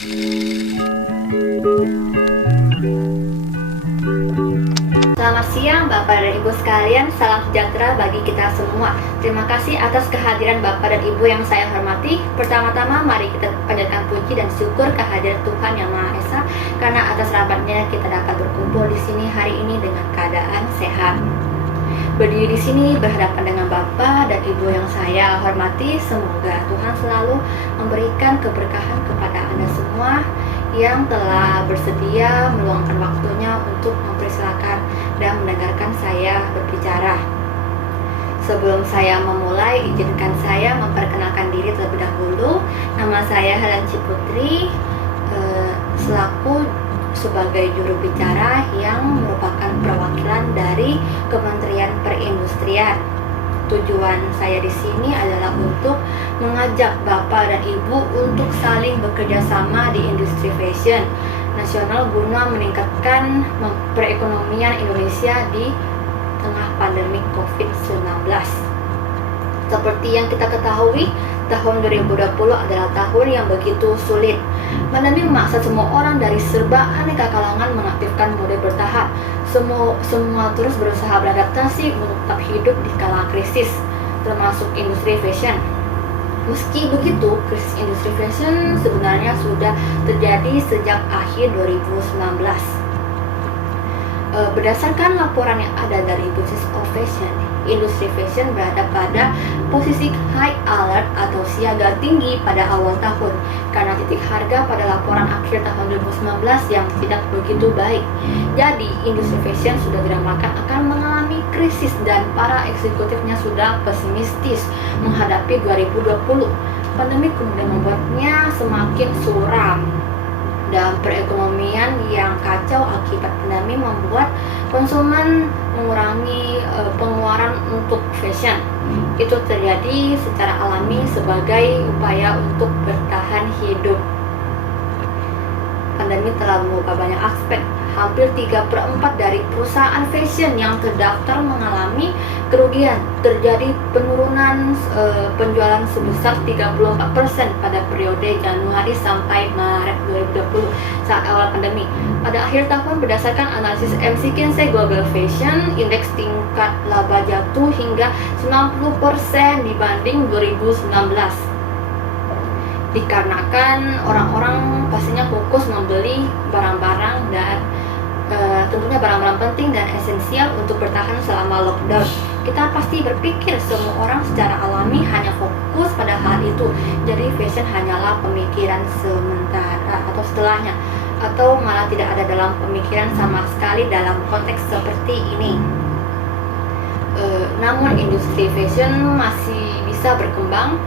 Selamat siang Bapak dan Ibu sekalian, salam sejahtera bagi kita semua. Terima kasih atas kehadiran Bapak dan Ibu yang saya hormati. Pertama-tama mari kita panjatkan puji dan syukur kehadiran Tuhan Yang Maha Esa, karena atas rahmat-Nya kita dapat berkumpul di sini hari ini dengan keadaan sehat. Berdiri di sini berhadapan dengan Bapak dan Ibu yang saya hormati, semoga Tuhan selalu memberikan keberkahan kepada Anda semua yang telah bersedia meluangkan waktunya untuk mempersilakan dan mendengarkan saya berbicara. Sebelum saya memulai, izinkan saya memperkenalkan diri terlebih dahulu. Nama saya Helen Ciputri, selaku sebagai juru bicara yang merupakan perwakilan dari Kementerian Perindustrian. Tujuan saya di sini adalah untuk mengajak Bapak dan Ibu untuk saling bekerja sama di industri fashion nasional guna meningkatkan perekonomian Indonesia di tengah pandemi COVID-19. Seperti yang kita ketahui, tahun 2020 adalah tahun yang begitu sulit. Pandemi memaksa semua orang dari serba aneka kalangan mengaktifkan mode bertahan. Semua terus berusaha beradaptasi untuk tetap hidup di kala krisis, termasuk industri fashion. Meski begitu, krisis industri fashion sebenarnya sudah terjadi sejak akhir 2019. Berdasarkan laporan yang ada dari Business of Fashion, industri fashion berada pada posisi high alert atau siaga tinggi pada awal tahun karena titik harga pada laporan akhir tahun 2019 yang tidak begitu baik. Jadi, industri fashion sudah diramalkan akan mengalami krisis dan para eksekutifnya sudah pesimistis menghadapi 2020. Pandemi kemudian membuatnya semakin suram. Dan perekonomian yang kacau akibat pandemi membuat konsumen mengurangi pengeluaran untuk fashion. Itu terjadi secara alami sebagai upaya untuk bertahan hidup. Pandemi telah mengubah banyak aspek. Hampir 3/4 dari perusahaan fashion yang terdaftar mengalami kerugian. Terjadi penurunan penjualan sebesar 34% pada periode Januari sampai Maret 2020 saat awal pandemi. Pada akhir tahun, berdasarkan analisis McKinsey Global Fashion, indeks tingkat laba jatuh hingga 90% dibanding 2019. Dikarenakan orang-orang pastinya fokus membeli barang-barang dan tentunya barang-barang penting dan esensial untuk bertahan selama lockdown. Kita pasti berpikir semua orang secara alami hanya fokus pada hal itu. Jadi fashion hanyalah pemikiran sementara atau setelahnya, atau malah tidak ada dalam pemikiran sama sekali dalam konteks seperti ini. Namun industri fashion masih bisa berkembang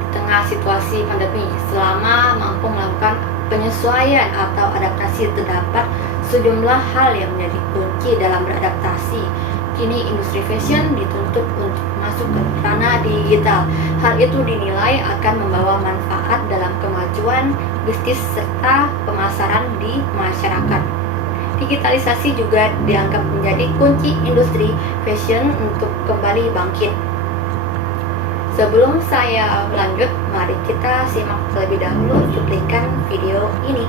di tengah situasi pandemi selama mampu melakukan penyesuaian atau adaptasi. Terdapat sejumlah hal yang menjadi kunci dalam beradaptasi. Kini industri fashion dituntut untuk masuk ke ranah digital. Hal itu dinilai akan membawa manfaat dalam kemajuan bisnis serta pemasaran di masyarakat. Digitalisasi juga dianggap menjadi kunci industri fashion untuk kembali bangkit. Sebelum saya lanjut, mari kita simak terlebih dahulu cuplikan video ini.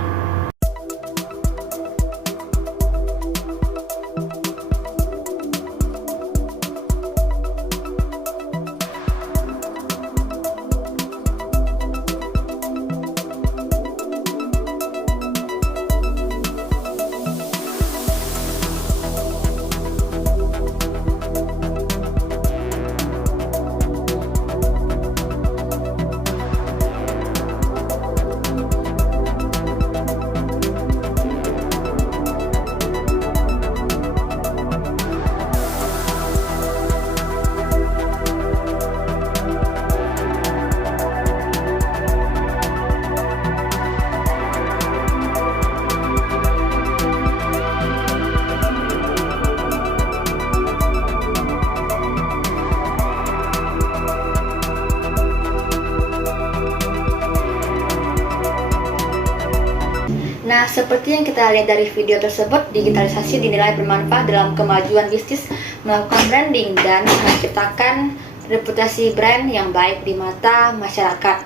Nah, seperti yang kita lihat dari video tersebut, digitalisasi dinilai bermanfaat dalam kemajuan bisnis, melakukan branding, dan menciptakan reputasi brand yang baik di mata masyarakat.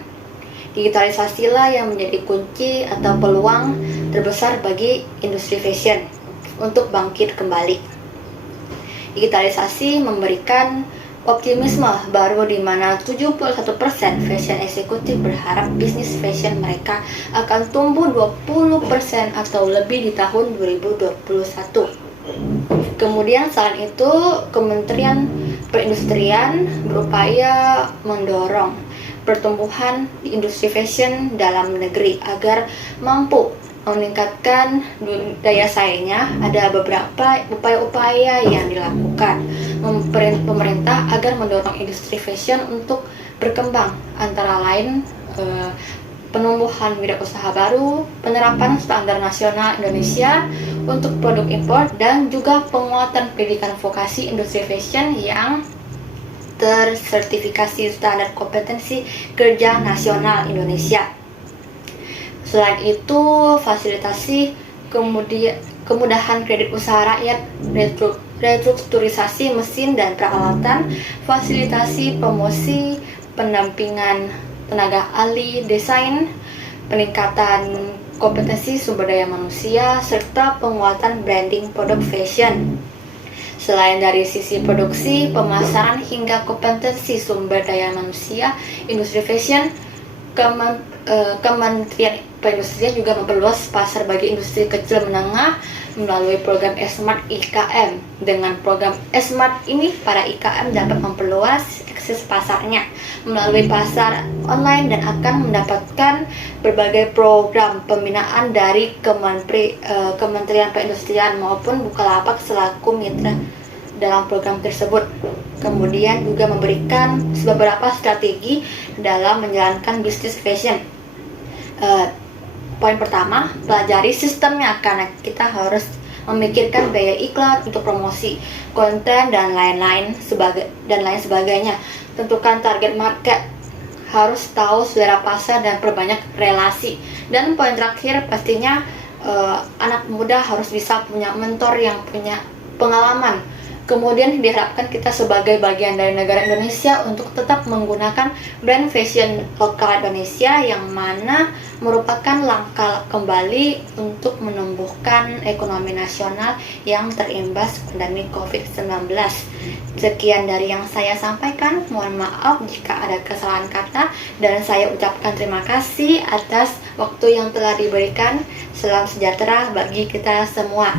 Digitalisasilah yang menjadi kunci atau peluang terbesar bagi industri fashion untuk bangkit kembali. Digitalisasi memberikan optimisme baru di mana 71% fashion eksekutif berharap bisnis fashion mereka akan tumbuh 20% atau lebih di tahun 2021. Kemudian selain itu, Kementerian Perindustrian berupaya mendorong pertumbuhan di industri fashion dalam negeri agar mampu meningkatkan daya saingnya. Ada beberapa upaya-upaya yang dilakukan pemerintah agar mendorong industri fashion untuk berkembang, antara lain penumbuhan wirausaha baru, penerapan standar nasional Indonesia untuk produk impor, dan juga penguatan pendidikan vokasi industri fashion yang tersertifikasi standar kompetensi kerja nasional Indonesia. Selain itu, fasilitasi kemudahan kredit usaha rakyat, restrukturisasi mesin dan peralatan, fasilitasi promosi, pendampingan tenaga ahli desain, peningkatan kompetensi sumber daya manusia, serta penguatan branding produk fashion. Selain dari sisi produksi, pemasaran, hingga kompetensi sumber daya manusia, industri fashion, Kementerian Perindustrian juga memperluas pasar bagi industri kecil menengah melalui program Smart IKM. Dengan program Smart ini, para IKM dapat memperluas akses pasarnya melalui pasar online dan akan mendapatkan berbagai program pembinaan dari Kementerian Perindustrian maupun Bukalapak selaku mitra dalam program tersebut. Kemudian juga memberikan beberapa strategi dalam menjalankan bisnis fashion. Poin pertama, pelajari sistemnya, karena kita harus memikirkan biaya iklan untuk promosi, konten, dan lain sebagainya. Tentukan target market, harus tahu selera pasar dan perbanyak relasi. Dan poin terakhir, pastinya anak muda harus bisa punya mentor yang punya pengalaman. Kemudian diharapkan kita sebagai bagian dari negara Indonesia untuk tetap menggunakan brand fashion lokal Indonesia, yang mana merupakan langkah kembali untuk menumbuhkan ekonomi nasional yang terimbas pandemi COVID-19. Sekian dari yang saya sampaikan, mohon maaf jika ada kesalahan kata, dan saya ucapkan terima kasih atas waktu yang telah diberikan. Salam sejahtera bagi kita semua.